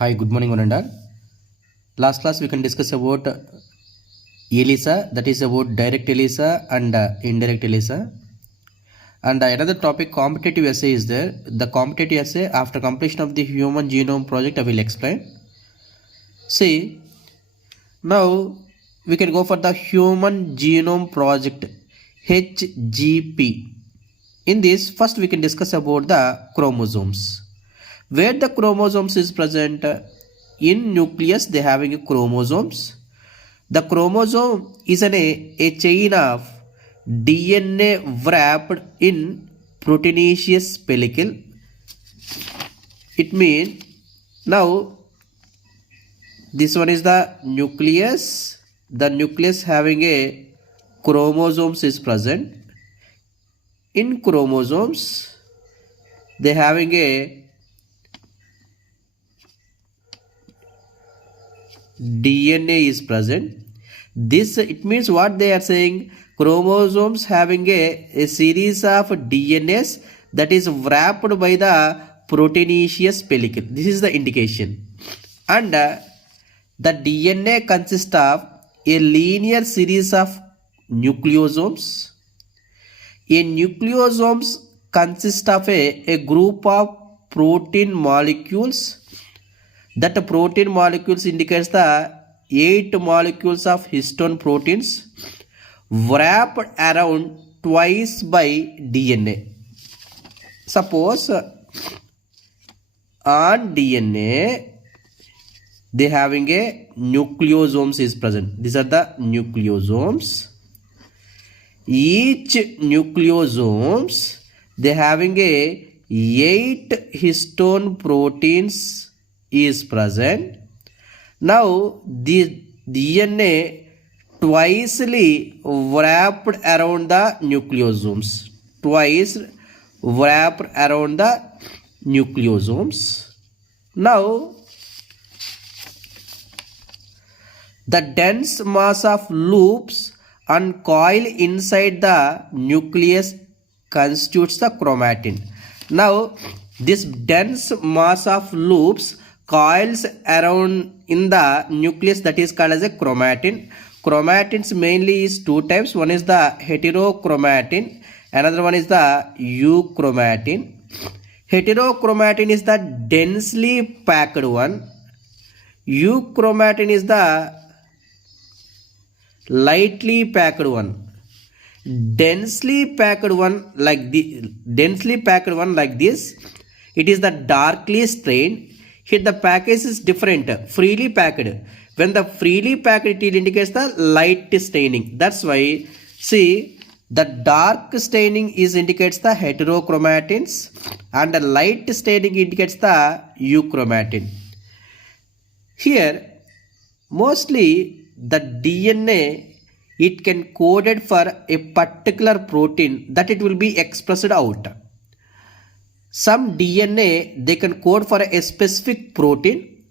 Hi, good morning, one and all. Last class we can discuss about ELISA, that is about direct ELISA and indirect ELISA. And another topic, competitive essay, is there. The competitive essay after completion of the human genome project I will explain. See, now we can go for the human genome project HGP. In this, first we can discuss about the chromosomes. Where the chromosomes is present, in nucleus they having chromosomes. The chromosome is a chain of DNA wrapped in proteinaceous pellicle. It means now this one is the nucleus. The nucleus having a chromosomes is present. In chromosomes they having a DNA is present. This it means what they are saying, chromosomes having a series of DNAs that is wrapped by the proteinaceous pellicle. This is the indication. And the DNA consists of a linear series of nucleosomes. A nucleosomes consist of a group of protein molecules. That protein molecules indicates the 8 molecules of histone proteins wrapped around twice by DNA. Suppose on DNA they having a nucleosomes is present. These are the nucleosomes. Each nucleosomes they having a 8 histone proteins is present. Now the DNA twicely wrapped around the nucleosomes. Twice wrapped around the nucleosomes. Now the dense mass of loops and coil inside the nucleus constitutes the chromatin. Now this dense mass of loops coils around in the nucleus, that is called as a chromatin. Chromatins mainly is two types. One is the heterochromatin, another one is the euchromatin. Heterochromatin is the densely packed one. Euchromatin is the lightly packed one. Densely packed one like this, it is the darkly strained. Here the package is different, freely packed. When the freely packed, it indicates the light staining. That's why, see, the dark staining indicates the heterochromatins and the light staining indicates the euchromatin. Here, mostly the DNA, it can coded for a particular protein that it will be expressed out. Some DNA, they can code for a specific protein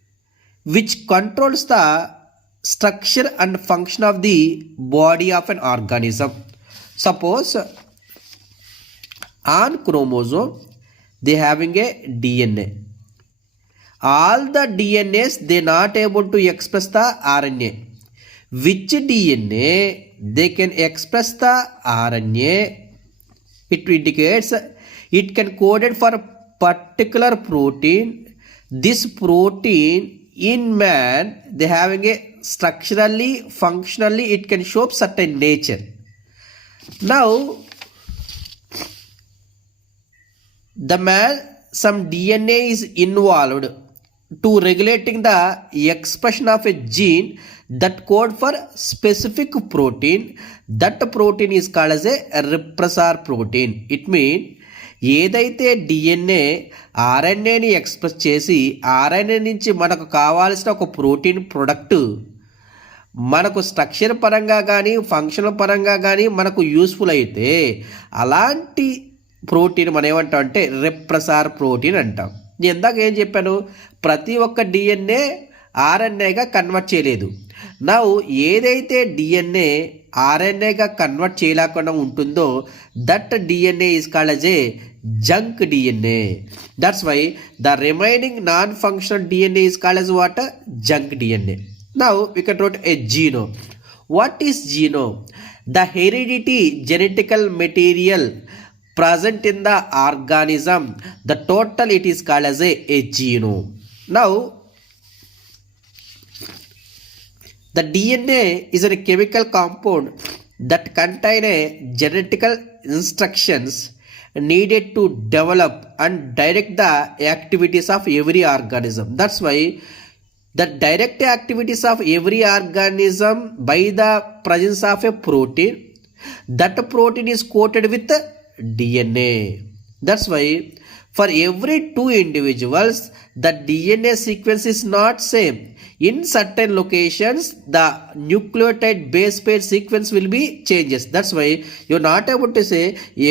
which controls the structure and function of the body of an organism. Suppose on chromosome, they having a DNA. All the DNAs, they not able to express the RNA. Which DNA they can express the RNA? It indicates it can coded for a particular protein. This protein in man, they having a structurally, functionally, it can show certain nature. Now, the man, some DNA is involved to regulating the expression of a gene that code for specific protein. That protein is called as a repressor protein. It means ఏదైతే DNA ఆర్ఎన్ఏని express చేసి RNA నుంచి మనకు కావాల్సిన ఒక protein product మనకు structure పరంగా కానీ functional పరంగా కానీ మనకు యూస్ఫుల్ అయితే అలాంటి ప్రోటీన్ మనం ఏమంటాం అంటే రెప్రెసర్ ప్రోటీన్ అంటాం. నేను ఇందాక ఏం చెప్పాను, ప్రతి ఒక్క డిఎన్ఏ ఆర్ఎన్ఏగా కన్వర్ట్ చేయలేదు. నౌ ఏదైతే డిఎన్ఏ ఆర్ఎన్ఏగా కన్వర్ట్ చేయలేకుండా ఉంటుందో that DNA is called as a junk DNA. That's why the remaining non functional DNA is called as what? Junk DNA. Now we can write a genome. What is genome? The heredity genetical material present in the organism, the total it is called as a genome. Now the DNA is a chemical compound that contain a genetical instructions needed to develop and direct the activities of every organism. That's why the direct activities of every organism by the presence of a protein. That protein is coated with DNA. That's why for every two individuals, the DNA sequence is not same. In certain locations, the nucleotide base pair sequence will be changes. That's why you're not able to say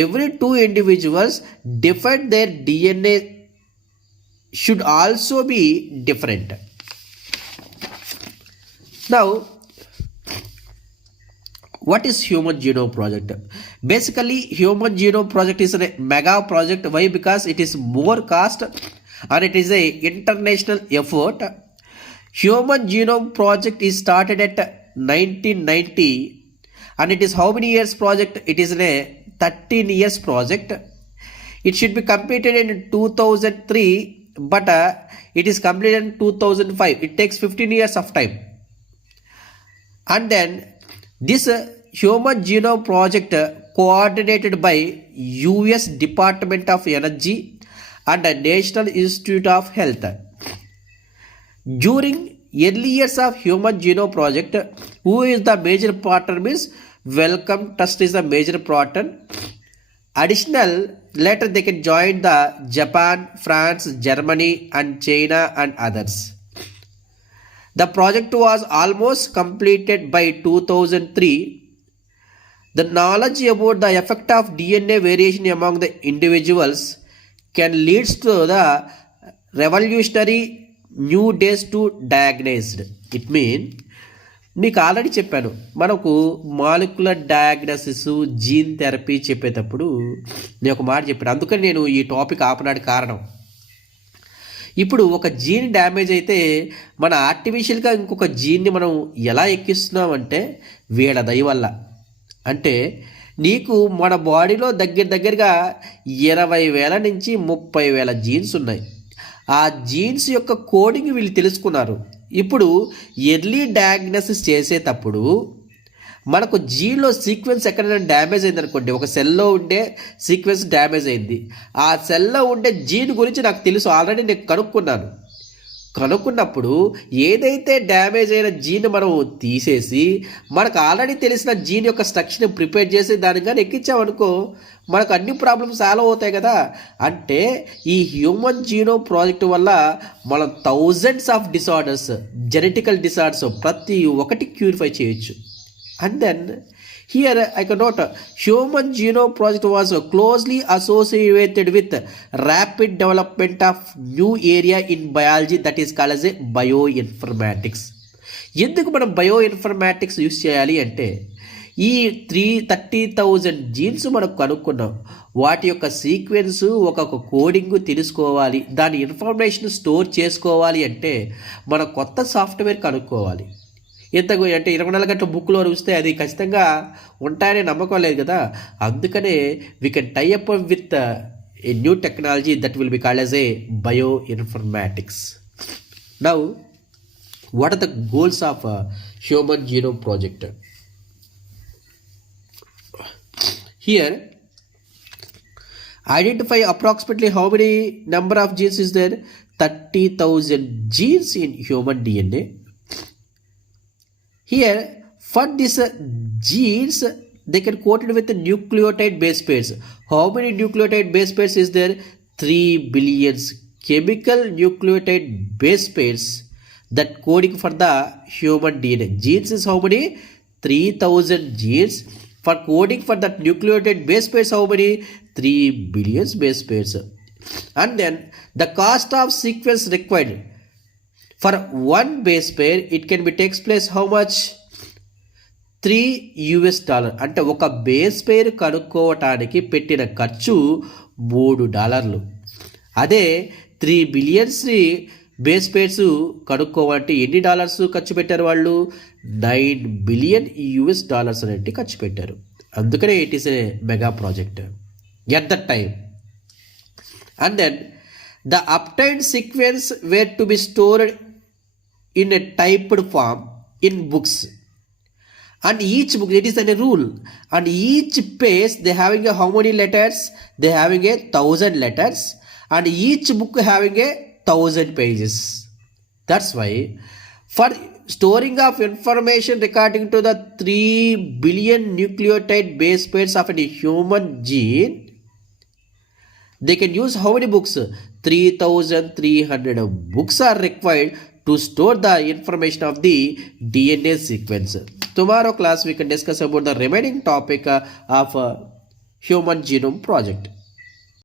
every two individuals different, their DNA should also be different. Now, what is Human Genome Project? Basically, Human Genome Project is a mega project. Why? Because it is more cost and it is a international effort. Human Genome Project is started at 1990 and it is how many years project? It is a 13 years project. It should be completed in 2003 but it is completed in 2005. It takes 15 years of time. And then this Human Genome Project coordinated by US Department of Energy and the National Institute of Health. During early years of Human Genome Project, who is the major partner means Wellcome Trust is the major partner. Additional later they can join the Japan, France, Germany and China and others. The project was almost completed by 2003. The knowledge about the effect of DNA variation among the individuals can lead to the revolutionary new days to diagnosed. It means మీకు already చెప్పాను, మనకు molecular diagnosis gene therapy చెప్పేటప్పుడు నేను ఒక మాట చెప్పాను. అందుకని నేను ఈ టాపిక్ ఆపడానికి కారణం, ఇప్పుడు ఒక జీన్ డ్యామేజ్ అయితే మన ఆర్టిఫిషియల్గా ఇంకొక జీన్ని మనం ఎలా ఎక్కిస్తున్నామంటే వీళ్ళ దయ వల్ల. అంటే నీకు మన బాడీలో దగ్గరగా 20,000 నుంచి 30,000 జీన్స్ ఉన్నాయి. ఆ జీన్స్ యొక్క కోడింగ్ వీళ్ళు తెలుసుకున్నారు. ఇప్పుడు ఎర్లీ డయాగ్నోసిస్ చేసేటప్పుడు మనకు జీన్లో సీక్వెన్స్ ఎక్కడైనా డ్యామేజ్ అయింది అనుకోండి, ఒక సెల్లో ఉండే సీక్వెన్స్ డ్యామేజ్ అయింది, ఆ సెల్లో ఉండే జీన్ గురించి నాకు తెలుసు, ఆల్రెడీ నేను కనుక్కున్నప్పుడు ఏదైతే డ్యామేజ్ అయిన జీన్ మనం తీసేసి మనకు ఆల్రెడీ తెలిసిన జీన్ యొక్క స్ట్రక్చర్ని ప్రిపేర్ చేసి దానికి కానీ ఎక్కించామనుకో మనకు అన్ని ప్రాబ్లమ్స్ సాల్వ్ అవుతాయి కదా. అంటే ఈ హ్యూమన్ జీనోమ్ ప్రాజెక్ట్ వల్ల మనం thousands of disorders, genetical disorders ప్రతి ఒక్కటి క్యూరిఫై చేయొచ్చు. And then here I can note Human Genome Project was closely associated with rapid development of new area in biology that is called as a bioinformatics. ఎందుకు మనం bioinformatics use చేయాలి అంటే ఈ 30,000 jeans మనం కనుక్కున్నాం, వాటి యొక్క సీక్వెన్స్ ఒక్కొక్క కోడింగ్ తెలుసుకోవాలి, దాని ఇన్ఫర్మేషన్ స్టోర్ చేసుకోవాలి అంటే మనం కొత్త సాఫ్ట్వేర్ కనుక్కోవాలి. ఎంతకు అంటే 24 గంటల బుక్లో చూస్తే అది ఖచ్చితంగా ఉంటాయనే నమ్మకం లేదు కదా. అందుకనే we can tie up with a new technology that will be called as a bioinformatics. Now what are the goals of human genome project? Here identify approximately how many number of genes is there? 30,000 genes in human DNA. Here for this genes they can coated with the nucleotide base pairs. How many nucleotide base pairs is there? 3 billion chemical nucleotide base pairs that coding for the human DNA. Genes is how many? 3,000 genes. For coding for that nucleotide base pairs how many? 3 billion base pairs. And then the cost of sequence required For one base pair, it can be takes place how much? $3 అంటే ఒక base పేరు కనుక్కోవటానికి పెట్టిన ఖర్చు $3. అదే 3 billions base pairs కనుక్కోవాలంటే ఎన్ని dollars ఖర్చు పెట్టారు వాళ్ళు? $9 బిలియన్ అనేటి ఖర్చు పెట్టారు. అందుకనే it is a mega project at that time. And then the obtained sequence were to be stored in a typed form in books, and each book, it is a rule, and each page they having a how many letters? They having a 1000 letters, and each book having a 1000 pages. That's why for storing of information regarding to the 3 billion nucleotide base pairs of a human gene, they can use how many books? 3300 books are required to store the information of the DNA sequence. Tomorrow class we can discuss about the remaining topic of human genome project.